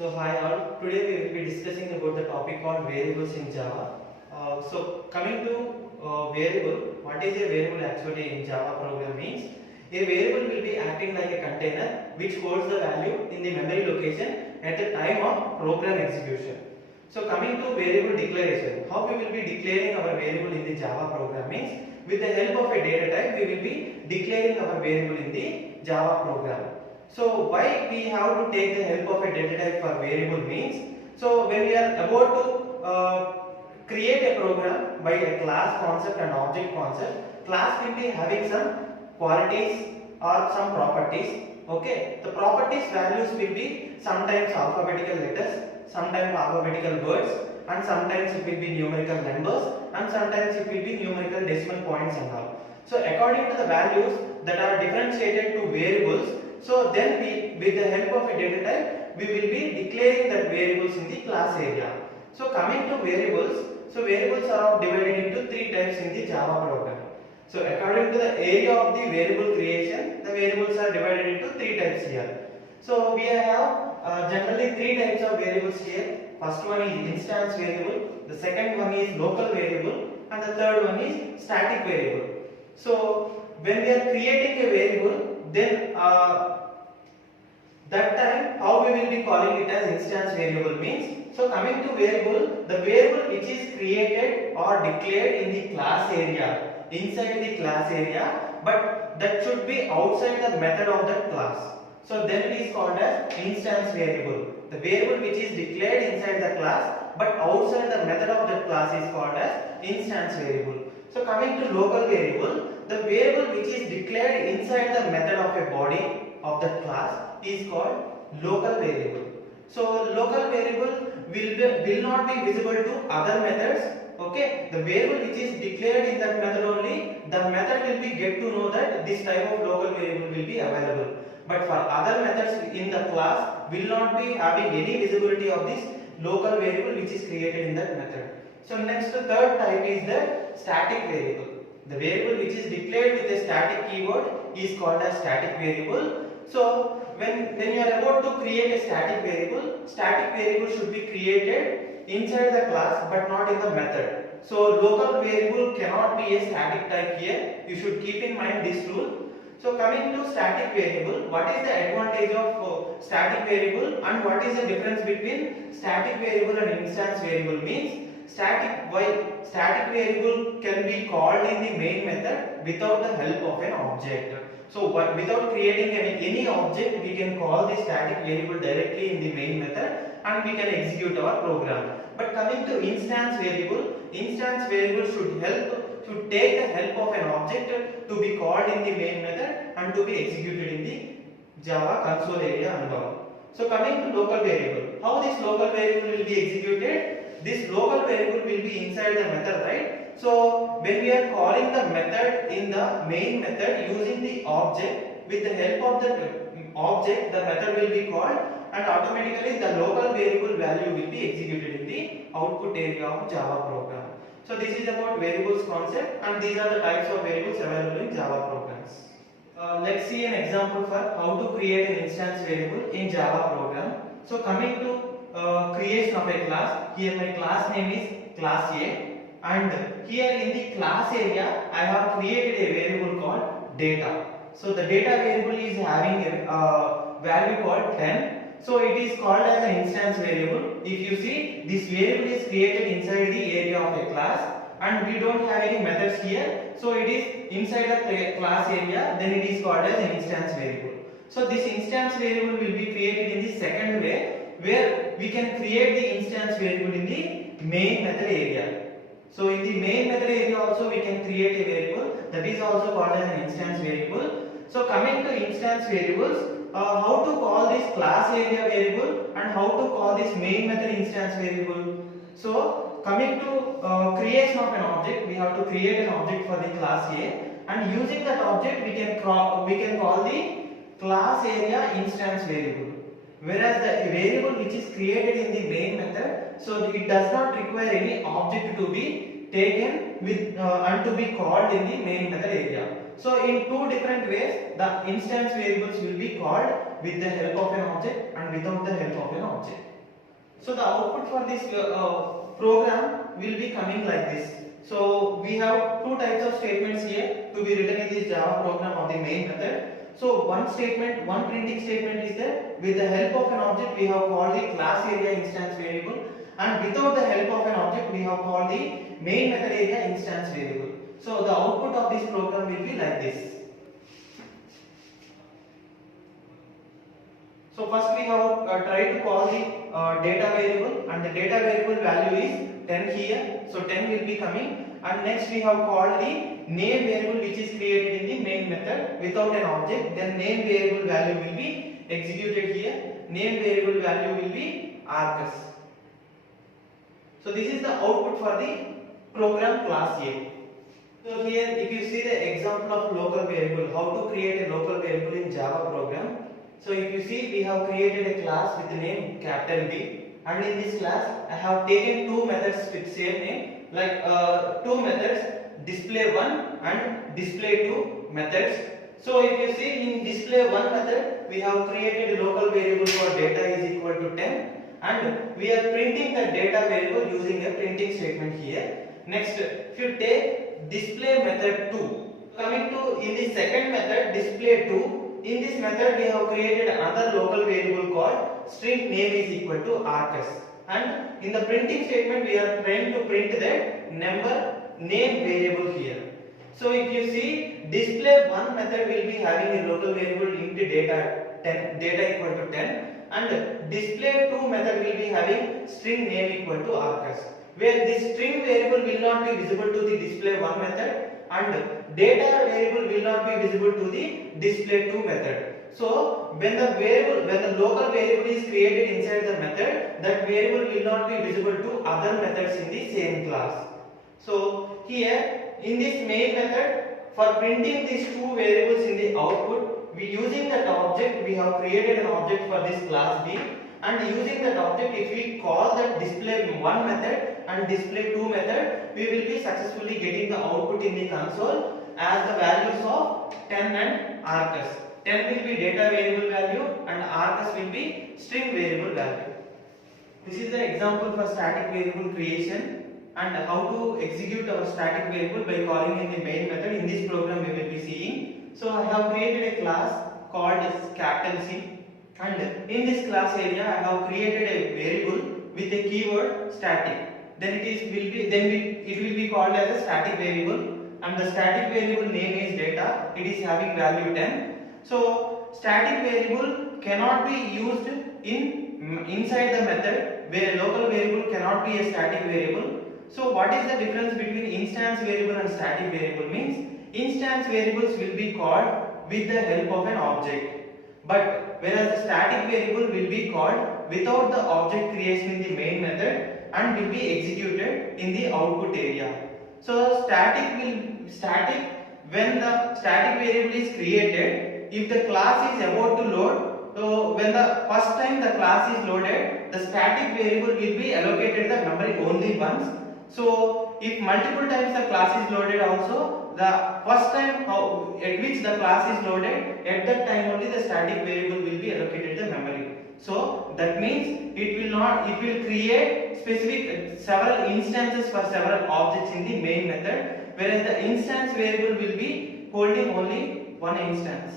So hi all, today we will be discussing about the topic called variables in Java. So coming to variable, what is a variable actually in Java program means? A variable will be acting like a container which holds the value in the memory location at the time of program execution. So coming to variable declaration, how we will be declaring our variable in the Java program means with the help of a data type we will be declaring our variable in the Java program. So why we have to take the help of a data type for variable means, so when we are about to create a program by a class concept and object concept, class will be having some qualities or some properties. Okay, the properties values will be sometimes alphabetical letters, sometimes alphabetical words, and sometimes it will be numerical numbers, and sometimes it will be numerical decimal points and all. So according to the values that are differentiated to variables, so then with the help of a data type, we will be declaring that variables in the class area. So coming to variables, so variables are divided into three types in the Java program. So according to the area of the variable creation, the variables are divided into three types here. So we have generally three types of variables here. First one is instance variable, the second one is local variable, and the third one is static variable. So when we are creating a variable, then that time how we will be calling it as instance variable means, so coming to variable, the variable which is created or declared in the class area, inside the class area, but that should be outside the method of that class. So then it is called as instance variable. The variable which is declared inside the class but outside the method of that class is called as instance variable. So coming to local variable, the variable which is declared inside the method of a body of that class is called local variable. So local variable will not be visible to other methods. Okay, the variable which is declared in that method only, the method will be get to know that this type of local variable will be available. But for other methods in the class will not be having any visibility of this local variable which is created in that method. So next, the third type is the static variable. The variable which is declared with a static keyword is called as static variable. So when you are about to create a static variable should be created inside the class but not in the method. So local variable cannot be a static type here. You should keep in mind this rule. So coming to static variable, what is the advantage of static variable and what is the difference between static variable and instance variable means, static variable can be called in the main method without the help of an object. So without creating any object, we can call the static variable directly in the main method and we can execute our program. But coming to instance variable should take the help of an object to be called in the main method and to be executed in the Java console area and all. So coming to local variable, how this local variable will be executed? This local variable will be inside the method, right? So when we are calling the method in the main method using the object, with the help of the object, the method will be called and automatically the local variable value will be executed in the output area of Java program. So this is about variables concept and these are the types of variables available in Java programs. Let's see an example for how to create an instance variable in Java program. So coming to creation of a class, here my class name is class A, and here in the class area I have created a variable called data. So the data variable is having a value called 10. So it is called as an instance variable. If you see, this variable is created inside the area of a class and we don't have any methods here. So it is inside the class area, then it is called as an instance variable. So this instance variable will be created in the second way, where we can create the instance variable in the main method area. So in the main method area also we can create a variable that is also called as an instance variable. So coming to instance variables, how to call this class area variable and how to call this main method instance variable. So coming to creation of an object, we have to create an object for the class A, and using that object we can call the class area instance variable. Whereas the variable which is created in the main method, so it does not require any object to be taken with and to be called in the main method area. So in two different ways, the instance variables will be called with the help of an object and without the help of an object. object. So the output for this program will be coming like this. So we have two types of statements here to be written in this Java program of the main method. So one printing statement is there. With the help of an object we have called the class area instance variable, and without the help of an object we have called the main method area instance variable. So the output of this program will be like this. So first we have tried to call the data variable, and the data variable value is 10 here. So 10 will be coming, and next we have called the name variable which is created in the main method without an object. Then name variable value will be executed here. Name variable value will be Arcus. So this is the output for the program class A. So here if you see the example of local variable, how to create a local variable in Java program. So if you see, we have created a class with the name capital B, and in this class I have taken two methods with same name, like two methods, display1 and display2 methods. So if you see, in display1 method we have created a local variable for data is equal to 10, and we are printing the data variable using a printing statement here. Next, if you take display method 2, coming to in the second method display2, in this method we have created another local variable called string name is equal to Arcus, and in the printing statement we are trying to print the number name variable here. So if you see, display1 method will be having a local variable into data equal to 10, and display2 method will be having string name equal to Arcus, where this string variable will not be visible to the display1 method and data variable will not be visible to the display2 method. So when the local variable is created inside the method, that variable will not be visible to other methods in the same class. So here in this main method, for printing these two variables in the output, we using that object, we have created an object for this class B, and using that object, if we call that display1 method and display2 method, we will be successfully getting the output in the console as the values of 10 and Arcus. 10 will be data variable value and Arcus will be string variable value. This is the example for static variable creation and how to execute our static variable by calling in the main method. In this program we will be seeing. So I have created a class called capital C, and in this class area I have created a variable with a keyword static. Then it will be called as a static variable, and the static variable name is data. It is having value 10. So static variable cannot be used inside the method, where a local variable cannot be a static variable. So what is the difference between instance variable and static variable? Means instance variables will be called with the help of an object, but whereas the static variable will be called without the object creation in the main method and will be executed in the output area. So when the static variable is created, if the class is about to load, so when the first time the class is loaded, the static variable will be allocated the memory only once. So if multiple times the class is loaded also, the first time at which the class is loaded, at that time only the static variable will be allocated the memory. So that means it will create specific several instances for several objects in the main method, whereas the instance variable will be holding only one instance.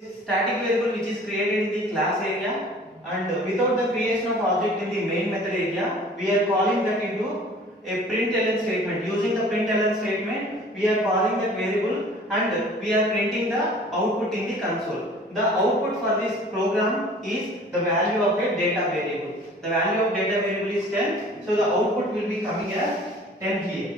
This static variable which is created in the class area, and without the creation of object in the main method area, we are calling that into a println statement. Using the println statement, we are calling that variable and we are printing the output in the console. The output for this program is the value of a data variable. The value of data variable is 10, so the output will be coming as 10 here.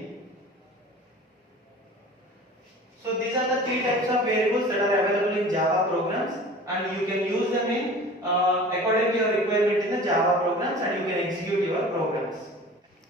So these are the three types of variables that are available in Java programs, and you can use them in according to your requirement in the Java programs, and you can execute your programs.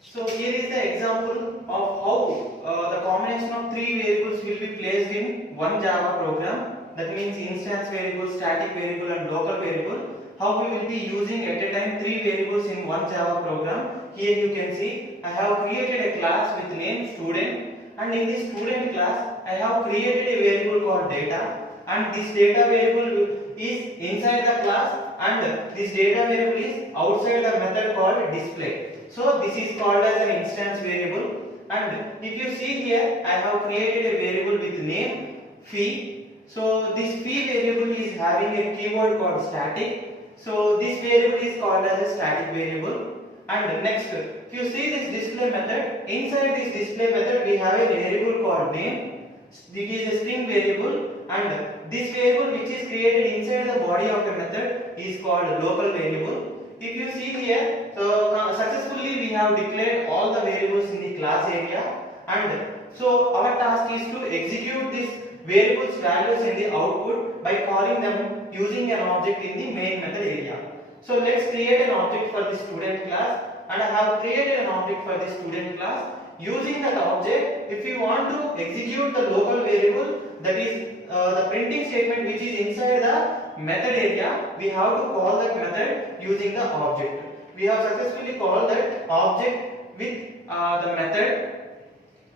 So here is the example of how the combination of three variables will be placed in one Java program. That means instance variable, static variable and local variable. How we will be using at a time three variables in one Java program. Here you can see I have created a class with name student, and in this student class I have created a variable called data, and this data variable is inside the class and this data variable is outside the method called display. So this is called as an instance variable. And if you see here, I have created a variable with name fee. So this fee variable is having a keyword called static. So this variable is called as a static variable. And next, if you see this display method, inside this display method we have a variable called name. It is a string variable, and this variable which is created inside the body of a method is called local variable. If you see here, so successfully we have declared all the variables in the class area, and so our task is to execute these variables values in the output by calling them using an object in the main method area. So let's create an object for the student class, and I have created an object for the student class. Using that object, if we want to execute the local variable, that is the printing statement which is inside the method area, we have to call that method using the object. We have successfully called that object with the method.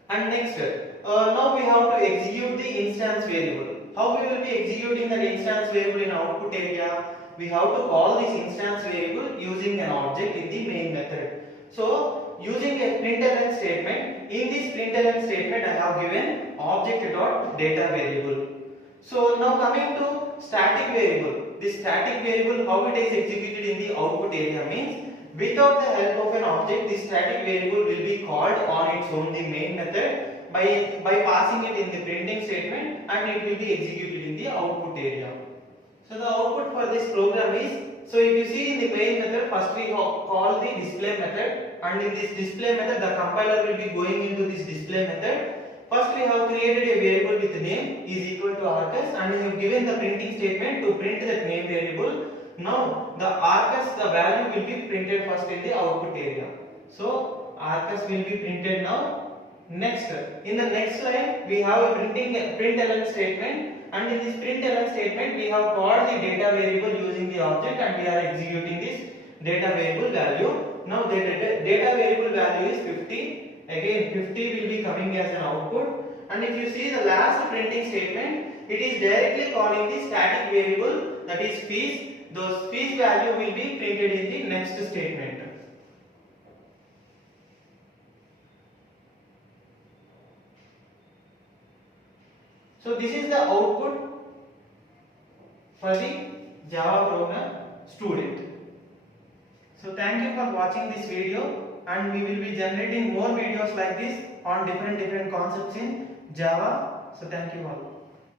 And next, now we have to execute the instance variable. How we will be executing that instance variable in output area? We have to call this instance variable using an object in the main method. So using a println statement, in this println statement I have given object.data variable. So now coming to static variable. This static variable, how it is executed in the output area means, without the help of an object, this static variable will be called on its own the main method by passing it in the printing statement, and it will be executed in the output area. So the output for this program is, so if you see in the main method, first we call the display method, and in this display method the compiler will be going into this display method. First we have created a variable with name is equal to arcus, and we have given the printing statement to print that name variable. Now the arcus, the value will be printed first in the output area. So arcus will be printed now. Next, in the next line we have a println statement, and in this println statement we have called the data variable using the object, and we are executing this data variable value. Now the data variable value is 50. Again 50 will be coming as an output, and if you see the last printing statement, it is directly calling the static variable, that is fees. Those fees value will be printed in the next statement. So this is the output for the Java program student. So thank you for watching this video, and we will be generating more videos like this on different concepts in Java. So thank you all.